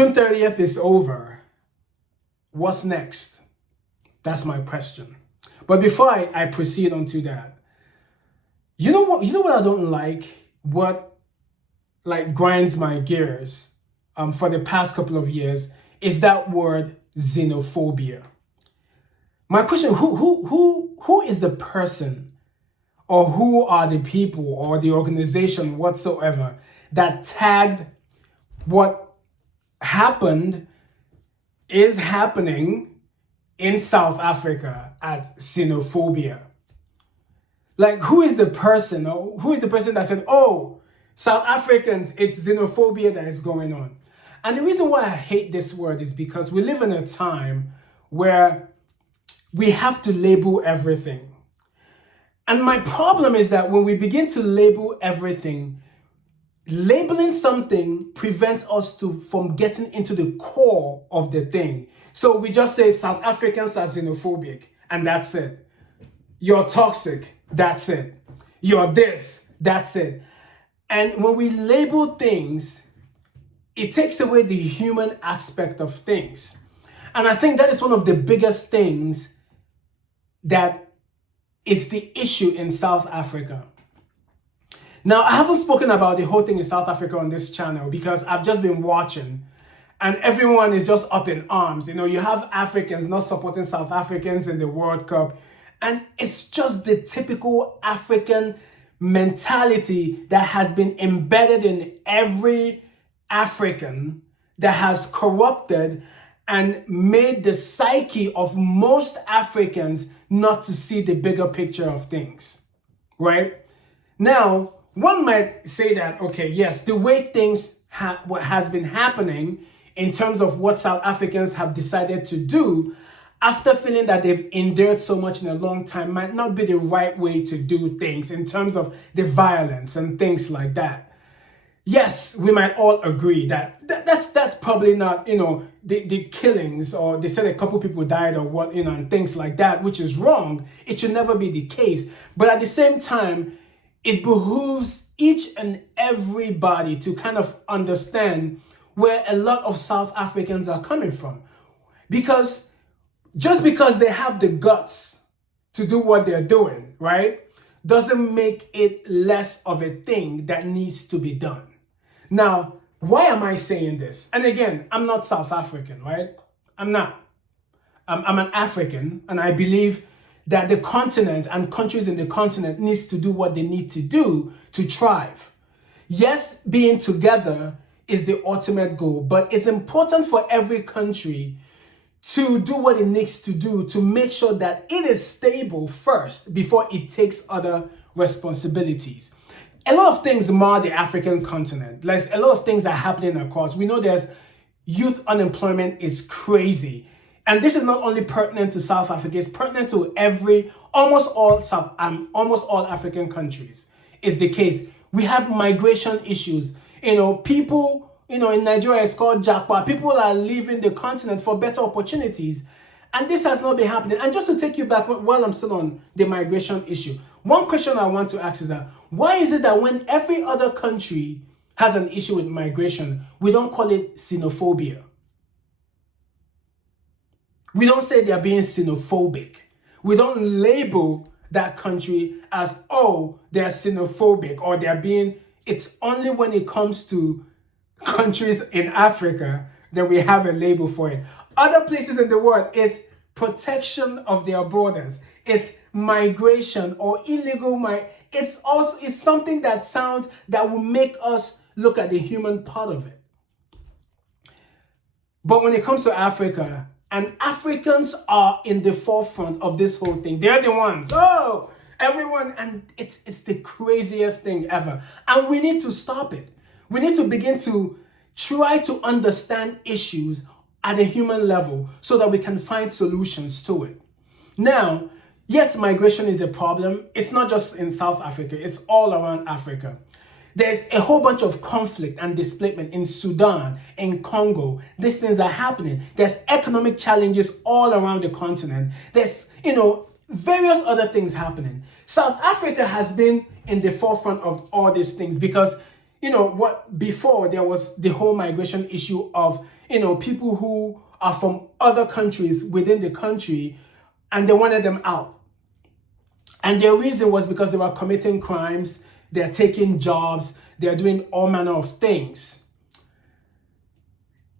June 30th is over. What's next? That's my question. But before I proceed on to that, you know what I don't like? What like grinds my gears for the past couple of years is that word xenophobia. My question, who is the person, or who are the people or the organization whatsoever that tagged what happened, is happening in South Africa at xenophobia? Like, who is the person, or who is the person that said, oh, South Africans, it's xenophobia that is going on? And the reason why I hate this word is because we live in a time where we have to label everything. And my problem is that when we begin to label everything, labeling something prevents us from getting into the core of the thing. So we just say South Africans are xenophobic, and that's it. You're toxic, that's it. You're this, that's it. And when we label things, it takes away the human aspect of things. And I think that is one of the biggest things that is the issue in South Africa. Now, I haven't spoken about the whole thing in South Africa on this channel because I've just been watching and everyone is just up in arms. You know, you have Africans not supporting South Africans in the World Cup. And it's just the typical African mentality that has been embedded in every African, that has corrupted and made the psyche of most Africans not to see the bigger picture of things, right? Now, one might say that, okay, yes, the way things what has been happening in terms of what South Africans have decided to do after feeling that they've endured so much in a long time might not be the right way to do things in terms of the violence and things like that. Yes, we might all agree that that's probably not, the killings, or they said a couple people died or what, and things like that, which is wrong. It should never be the case. But at the same time, it behooves each and everybody to kind of understand where a lot of South Africans are coming from. Because just because they have the guts to do what they're doing, right, doesn't make it less of a thing that needs to be done. Now, why am I saying this? And again, I'm not South African, right? I'm not. I'm an African, and I believe that the continent and countries in the continent needs to do what they need to do to thrive. Yes, being together is the ultimate goal, but it's important for every country to do what it needs to do to make sure that it is stable first before it takes other responsibilities. A lot of things mar the African continent. Like, a lot of things are happening across. We know there's youth unemployment is crazy. And this is not only pertinent to South Africa, it's pertinent to almost all African countries is the case. We have migration issues. People, in Nigeria, it's called Jackpot. People are leaving the continent for better opportunities. And this has not been happening. And just to take you back while I'm still on the migration issue, one question I want to ask is that, why is it that when every other country has an issue with migration, we don't call it xenophobia? We don't say they're being xenophobic. We don't label that country as, oh, they're xenophobic, or it's only when it comes to countries in Africa that we have a label for it. Other places in the world, it's protection of their borders. It's migration or illegal it's something that will make us look at the human part of it. But when it comes to Africa, and Africans are in the forefront of this whole thing, they're the ones. Oh, everyone, and it's the craziest thing ever. And we need to stop it. We need to begin to try to understand issues at a human level so that we can find solutions to it. Now, yes, migration is a problem. It's not just in South Africa, it's all around Africa. There's a whole bunch of conflict and displacement in Sudan, in Congo. These things are happening. There's economic challenges all around the continent. There's, various other things happening. South Africa has been in the forefront of all these things because, before there was the whole migration issue of, people who are from other countries within the country, and they wanted them out. And their reason was because they were committing crimes, they're taking jobs, they're doing all manner of things.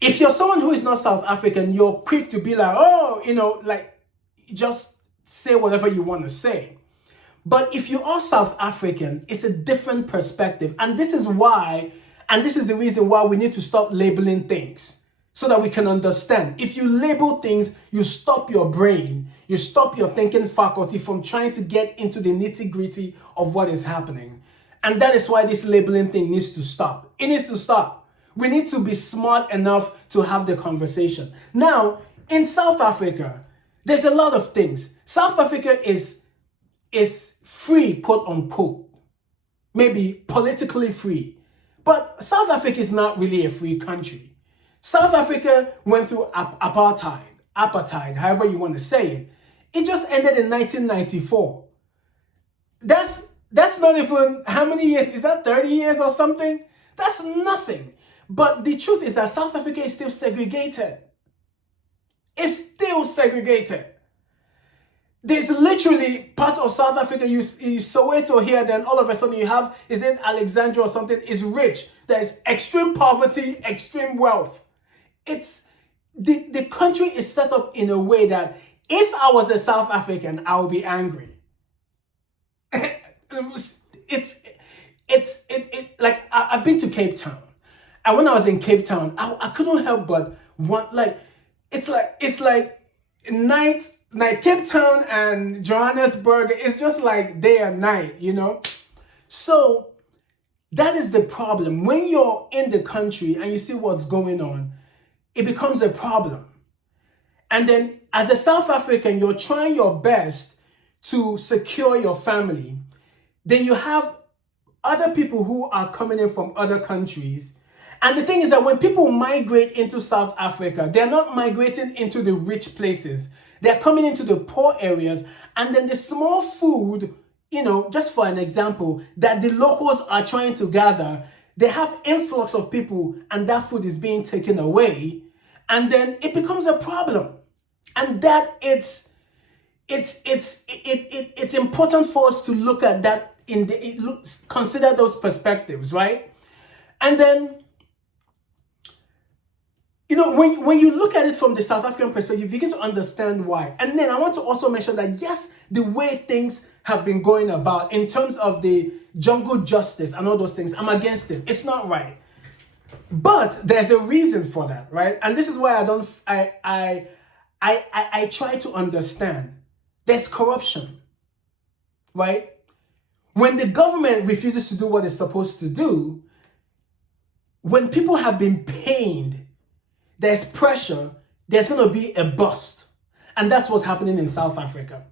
If you're someone who is not South African, you're quick to be like, oh, just say whatever you want to say. But if you are South African, it's a different perspective. And this is the reason why we need to stop labeling things so that we can understand. If you label things, you stop your brain, you stop your thinking faculty from trying to get into the nitty-gritty of what is happening. And that is why this labeling thing needs to stop. It needs to stop. We need to be smart enough to have the conversation. Now, in South Africa, there's a lot of things. South Africa is free, quote unquote, maybe politically free. But South Africa is not really a free country. South Africa went through apartheid, however you want to say it. It just ended in 1994. That's not even, how many years? Is that 30 years or something? That's nothing. But the truth is that South Africa is still segregated. It's still segregated. There's literally parts of South Africa, you Soweto here, then all of a sudden you have, is it Alexandria or something, is rich. There's extreme poverty, extreme wealth. The country is set up in a way that if I was a South African, I would be angry. I've been to Cape Town. And when I was in Cape Town, I couldn't help but it's like night Cape Town and Johannesburg, it's just like day and night, So that is the problem. When you're in the country and you see what's going on, it becomes a problem. And then as a South African, you're trying your best to secure your family. Then you have other people who are coming in from other countries. And the thing is that when people migrate into South Africa, they're not migrating into the rich places. They're coming into the poor areas. And then the small food, just for an example, that the locals are trying to gather, they have influx of people and that food is being taken away. And then it becomes a problem. And that it's important for us to look at that, consider those perspectives, right? And then, when you look at it from the South African perspective, you begin to understand why. And then I want to also mention that, yes, the way things have been going about in terms of the jungle justice and all those things, I'm against it. It's not right. But there's a reason for that, right? And this is why I try to understand. There's corruption, right? When the government refuses to do what it's supposed to do, when people have been pained, there's pressure, there's going to be a bust. And that's what's happening in South Africa.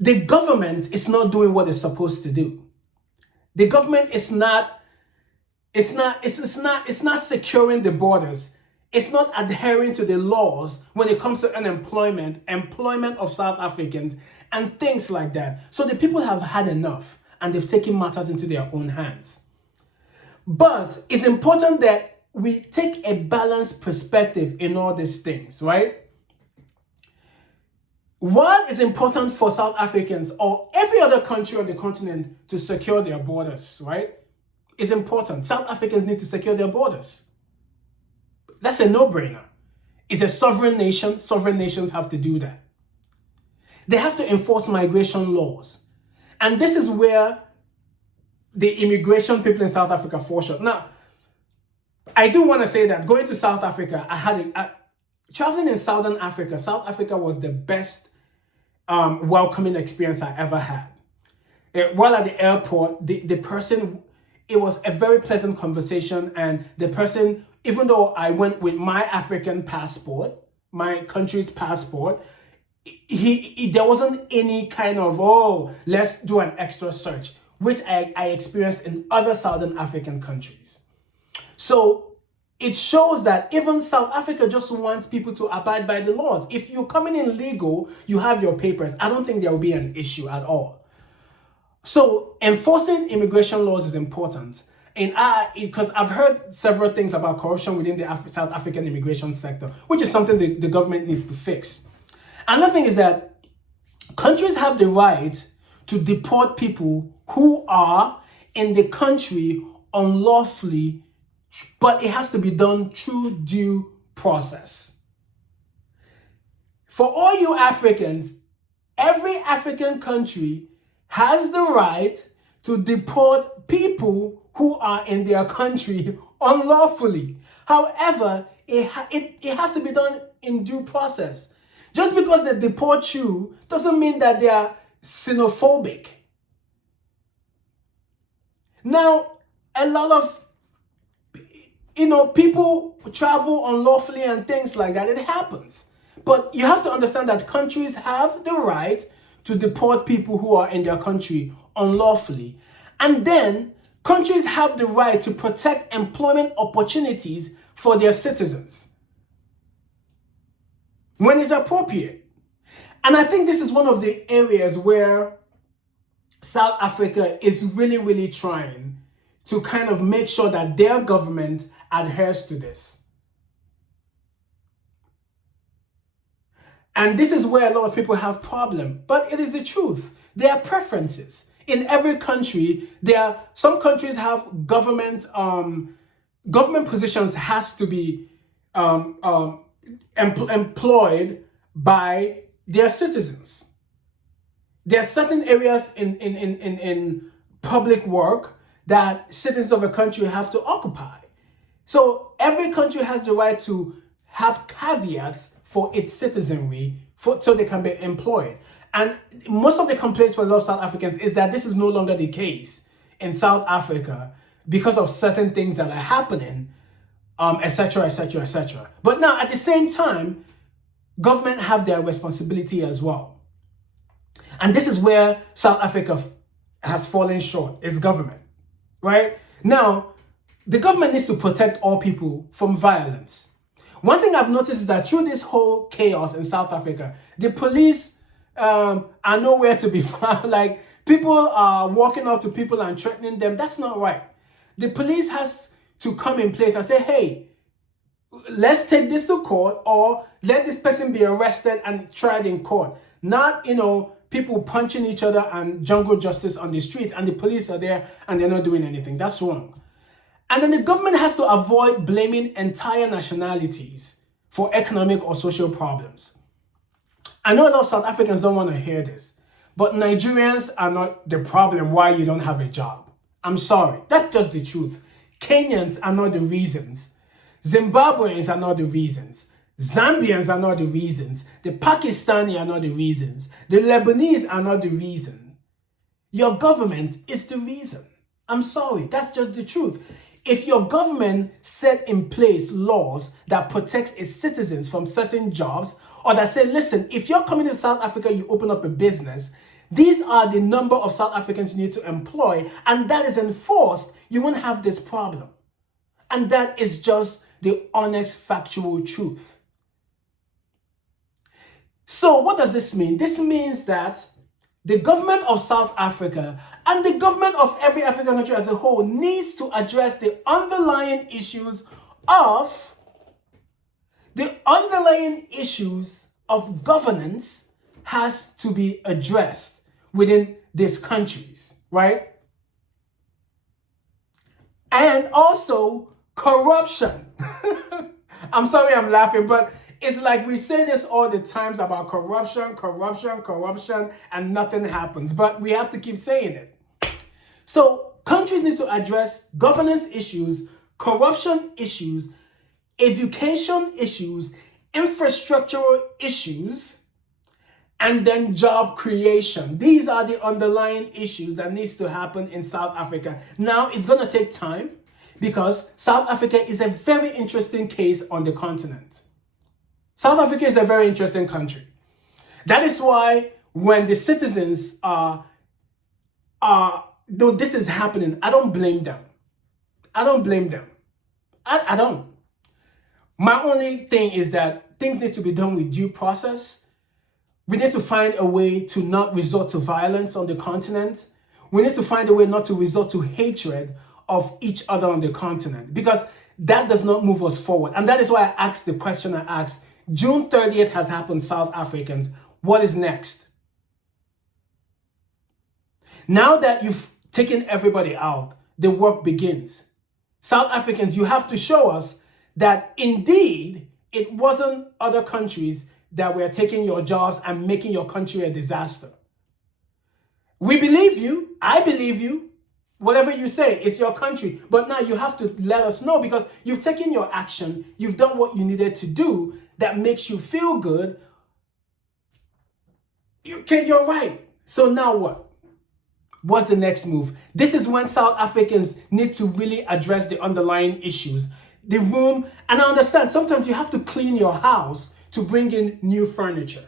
The government is not doing what it's supposed to do. The government is not securing the borders. It's not adhering to the laws when it comes to employment of South Africans and things like that. So the people have had enough and they've taken matters into their own hands. But it's important that we take a balanced perspective in all these things, right? While it's important for South Africans or every other country on the continent to secure their borders, right? It's important. South Africans need to secure their borders. That's a no-brainer. It's a sovereign nation. Sovereign nations have to do that. They have to enforce migration laws. And this is where the immigration people in South Africa fall short. Now, I do want to say that going to South Africa, traveling in Southern Africa, South Africa was the best welcoming experience I ever had. While at the airport, the person, it was a very pleasant conversation, and the person, even though I went with my African passport, my country's passport, there wasn't any kind of, let's do an extra search, which I experienced in other Southern African countries. So it shows that even South Africa just wants people to abide by the laws. If you're coming in legal, you have your papers, I don't think there will be an issue at all. So enforcing immigration laws is important. Because I've heard several things about corruption within the South African immigration sector, which is something the government needs to fix. Another thing is that countries have the right to deport people who are in the country unlawfully, but it has to be done through due process. For all you Africans, every African country has the right to deport people who are in their country unlawfully. However, it has to be done in due process. Just because they deport you doesn't mean that they are xenophobic. Now, a lot of people travel unlawfully and things like that. It happens. But you have to understand that countries have the right to deport people who are in their country unlawfully. And then countries have the right to protect employment opportunities for their citizens when it's appropriate. And I think this is one of the areas where South Africa is really, really trying to kind of make sure that their government adheres to this. And this is where a lot of people have problem, but it is the truth. There are preferences. In every country, some countries have government positions has to be employed by their citizens. There are certain areas in public work that citizens of a country have to occupy. So every country has the right to have caveats for its citizenry so they can be employed. And most of the complaints for a lot of South Africans is that this is no longer the case in South Africa because of certain things that are happening, etc., etc., etc. But now, at the same time, government have their responsibility as well. And this is where South Africa has fallen short, its government, right? Now, the government needs to protect all people from violence. One thing I've noticed is that through this whole chaos in South Africa, the police are nowhere to be found. Like, people are walking up to people and threatening them. That's not right. The police has to come in place and say, hey, let's take this to court, or let this person be arrested and tried in court. Not, people punching each other and jungle justice on the streets, and the police are there and they're not doing anything. That's wrong. And then the government has to avoid blaming entire nationalities for economic or social problems. I know a lot of South Africans don't want to hear this, but Nigerians are not the problem why you don't have a job. I'm sorry. That's just the truth. Kenyans are not the reasons. Zimbabweans are not the reasons. Zambians are not the reasons. The Pakistani are not the reasons. The Lebanese are not the reason. Your government is the reason. I'm sorry. That's just the truth. If your government set in place laws that protects its citizens from certain jobs, or that say, listen, if you're coming to South Africa, you open up a business, these are the number of South Africans you need to employ, and that is enforced, you won't have this problem. And that is just the honest, factual truth. So what does this mean? This means that the government of South Africa and the government of every African country as a whole needs to address the underlying issues of governance has to be addressed within these countries, right? And also corruption. I'm sorry I'm laughing, but it's like we say this all the times about corruption, and nothing happens. But we have to keep saying it. So countries need to address governance issues, corruption issues, education issues, infrastructural issues, and then job creation. These are the underlying issues that needs to happen in South Africa. Now, it's going to take time because South Africa is a very interesting case on the continent. South Africa is a very interesting country. That is why when the citizens though this is happening, I don't blame them. I don't. My only thing is that things need to be done with due process. We need to find a way to not resort to violence on the continent. We need to find a way not to resort to hatred of each other on the continent, because that does not move us forward. And that is why I asked the question I asked. June 30th has happened, South Africans. What is next? Now that you've taken everybody out, the work begins. South Africans, you have to show us that indeed it wasn't other countries that were taking your jobs and making your country a disaster. We believe you. I believe you. Whatever you say, it's your country. But now you have to let us know, because you've taken your action. You've done what you needed to do that makes you feel good. Okay, you're right. So now what? What's the next move? This is when South Africans need to really address the underlying issues. The room, and I understand sometimes you have to clean your house to bring in new furniture.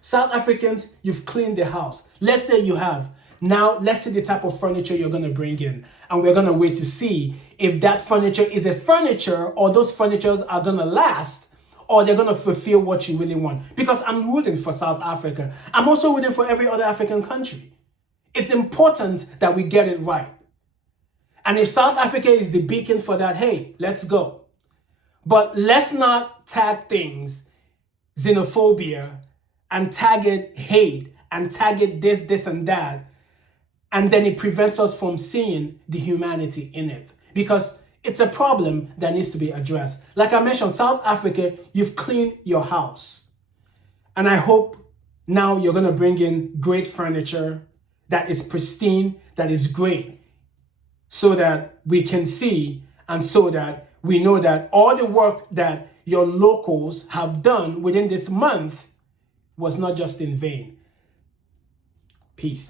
South Africans, you've cleaned the house. Let's say you have. Now, let's see the type of furniture you're going to bring in. And we're going to wait to see if that furniture is a furniture, or those furnitures are going to last, or they're going to fulfill what you really want. Because I'm rooting for South Africa. I'm also rooting for every other African country. It's important that we get it right. And if South Africa is the beacon for that, hey, let's go. But let's not tag things xenophobia and tag it hate and tag it this and that. And then it prevents us from seeing the humanity in it, because it's a problem that needs to be addressed. Like I mentioned, South Africa, you've cleaned your house. And I hope now you're going to bring in great furniture that is pristine, that is great, so that we can see and so that we know that all the work that your locals have done within this month was not just in vain. Peace.